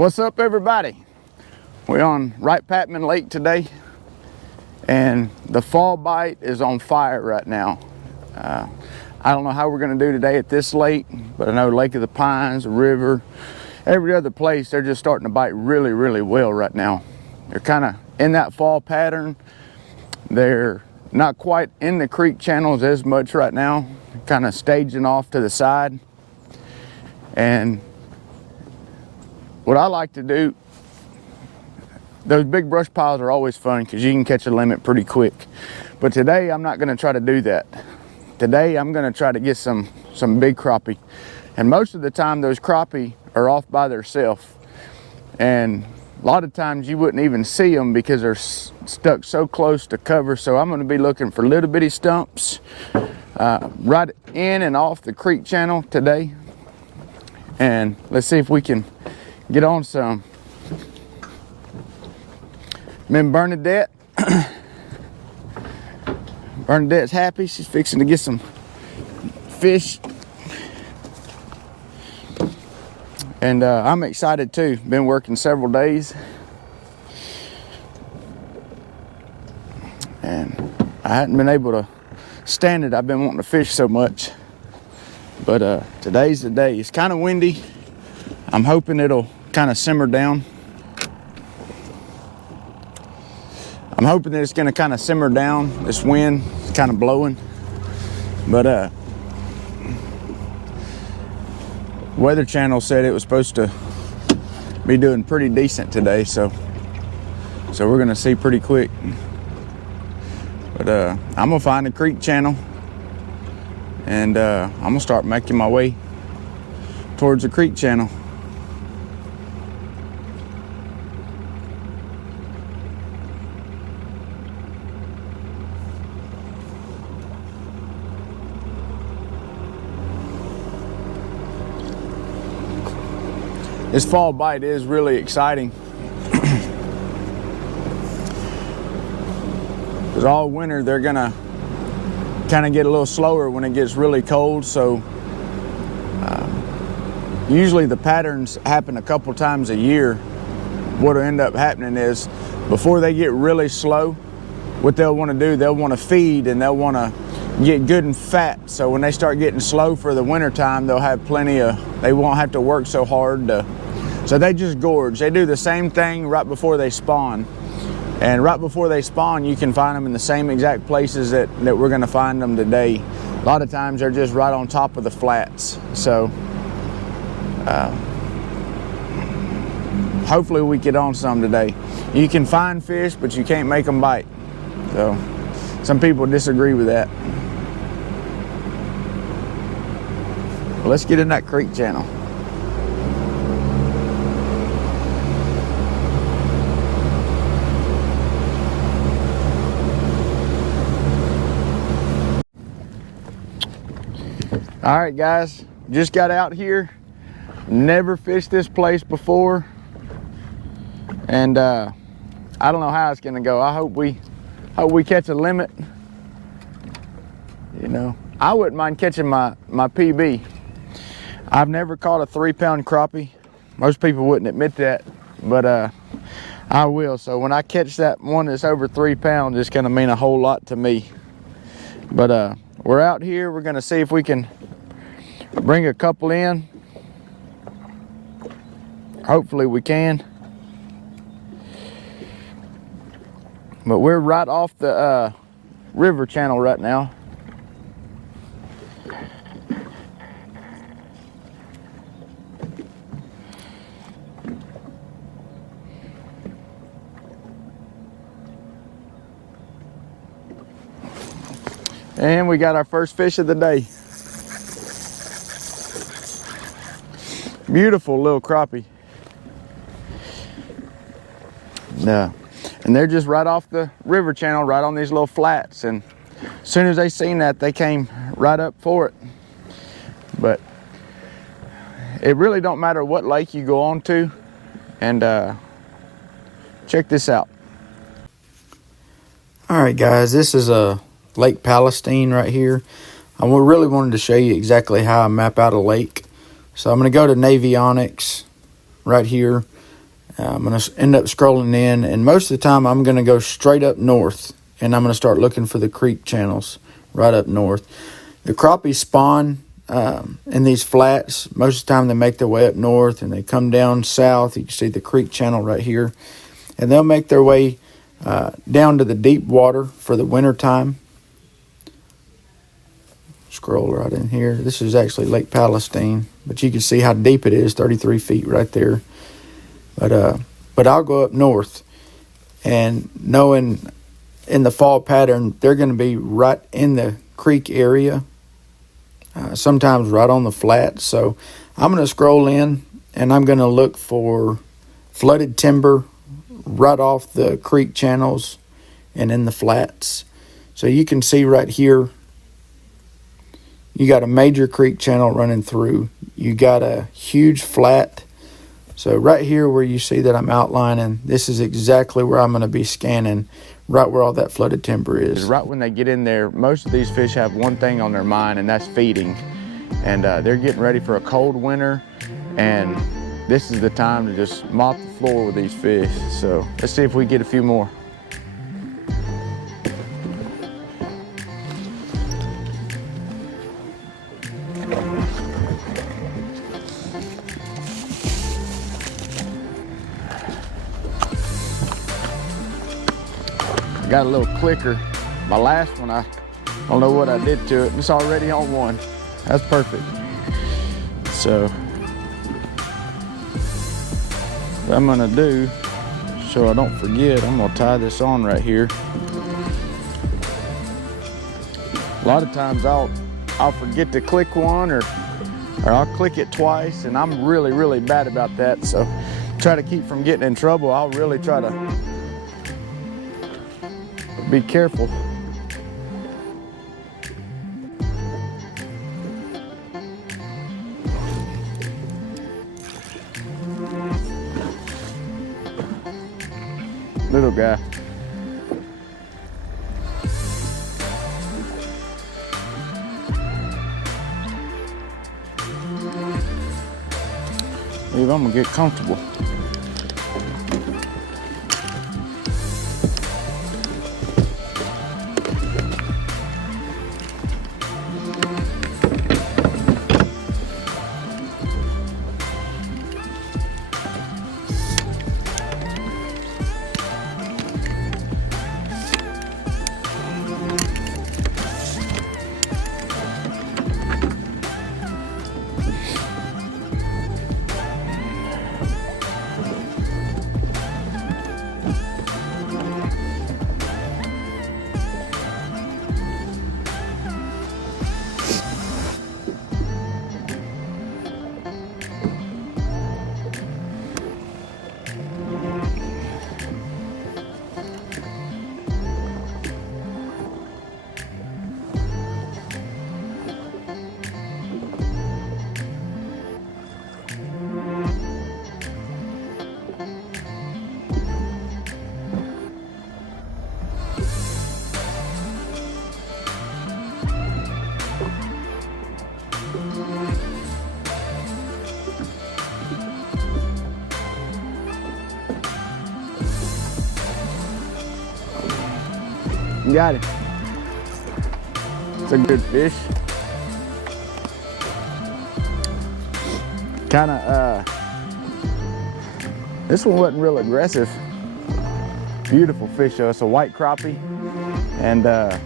What's up, everybody? We're on Wright Patman Lake today, and the fall bite is on fire right now. I don't know how we're going to do today at this lake, but I know Lake of the Pines, the river, every other place, they're just starting to bite really, really well right now. They're kind of in that fall pattern. They're not quite in the creek channels as much right now, kind of staging off to the side. And what I like to do, those big brush piles are always fun because you can catch a limit pretty quick. But today I'm not going to try to do that. Today I'm going to try to get some big crappie. And most of the time those crappie are off by themselves. And a lot of times you wouldn't even see them because they're stuck so close to cover. So I'm going to be looking for little bitty stumps right in and off the creek channel today. And let's see if we can get on some. Then Bernadette. Bernadette's happy. She's fixing to get some fish. And I'm excited too. Been working several days. And I hadn't been able to stand it. I've been wanting to fish so much. But today's the day. It's kind of windy. I'm hoping it'll kind of simmer down. I'm hoping that it's going to kind of simmer down. This wind is kind of blowing. But Weather Channel said it was supposed to be doing pretty decent today, so we're going to see pretty quick. But I'm going to find the creek channel, and I'm going to start making my way towards the creek channel. This fall bite is really exciting. Because all winter they're gonna kind of get a little slower when it gets really cold. So usually the patterns happen a couple times a year. What'll end up happening is before they get really slow, what they'll want to do, they'll want to feed and they'll want to get good and fat. So when they start getting slow for the winter time, they'll have plenty of, they won't have to work so hard to, so they just gorge. They do the same thing right before they spawn. And right before they spawn, you can find them in the same exact places that we're gonna find them today. A lot of times they're just right on top of the flats. So hopefully we get on some today. You can find fish, but you can't make them bite. So some people disagree with that. Let's get in that creek channel. All right, guys, just got out here. Never fished this place before, and I don't know how it's gonna go. I hope we catch a limit. You know, I wouldn't mind catching my PB. I've never caught a 3-pound crappie. Most people wouldn't admit that, but I will. So when I catch that one that's over 3 pounds, it's gonna mean a whole lot to me. But we're out here. We're gonna see if we can bring a couple in. Hopefully we can. But we're right off the river channel right now. And we got our first fish of the day. Beautiful little crappie. And they're just right off the river channel, right on these little flats. And as soon as they seen that, they came right up for it. But it really don't matter what lake you go on to. And check this out. All right, guys, this is Lake Palestine right here. I really wanted to show you exactly how I map out a lake. So I'm going to go to Navionics right here. I'm going to end up scrolling in, and most of the time I'm going to go straight up north, and I'm going to start looking for the creek channels right up north. The crappie spawn in these flats. Most of the time they make their way up north, and they come down south. You can see the creek channel right here, and they'll make their way down to the deep water for the winter time. Scroll right in here. This is actually Lake Palestine, but you can see how deep it is, 33 feet right there. But I'll go up north, and knowing in the fall pattern, they're going to be right in the creek area, sometimes right on the flat. So I'm going to scroll in, and I'm going to look for flooded timber right off the creek channels and in the flats. So you can see right here, you got a major creek channel running through. You got a huge flat. So right here where you see that I'm outlining, this is exactly where I'm going to be scanning, right where all that flooded timber is. Right when they get in there, most of these fish have one thing on their mind, and that's feeding. And they're getting ready for a cold winter, and this is the time to just mop the floor with these fish. So let's see if we get a few more. Got a little clicker. My last one, I don't know what I did to it. It's already on one. That's perfect. So what I'm gonna do, so I don't forget, I'm gonna tie this on right here. A lot of times I'll forget to click one, or I'll click it twice, and I'm really bad about that. So try to keep from getting in trouble. I'll really try to be careful. Little guy. Maybe I'm gonna get comfortable. Got it. It's a good fish. This one wasn't real aggressive. Beautiful fish though. It's a white crappie, and they're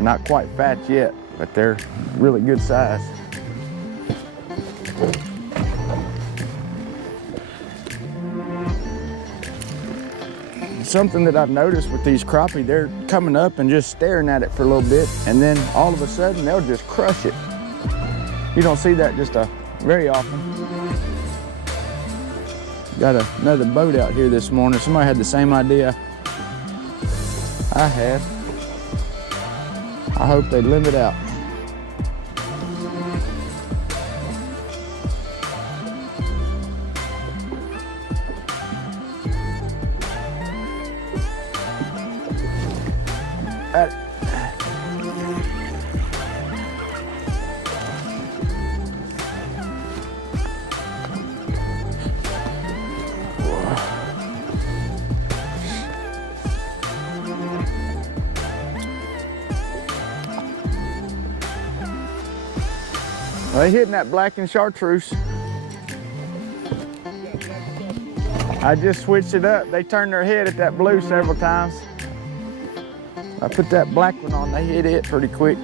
not quite fat yet, but they're really good size. Something that I've noticed with these crappie, they're coming up and just staring at it for a little bit, and then all of a sudden they'll just crush it. You don't see that just very often. Got another boat out here this morning. Somebody had the same idea I had. I hope they limit out. They hitting that black and chartreuse. I just switched it up. They turned their head at that blue several times. I put that black one on, they hit it pretty quick.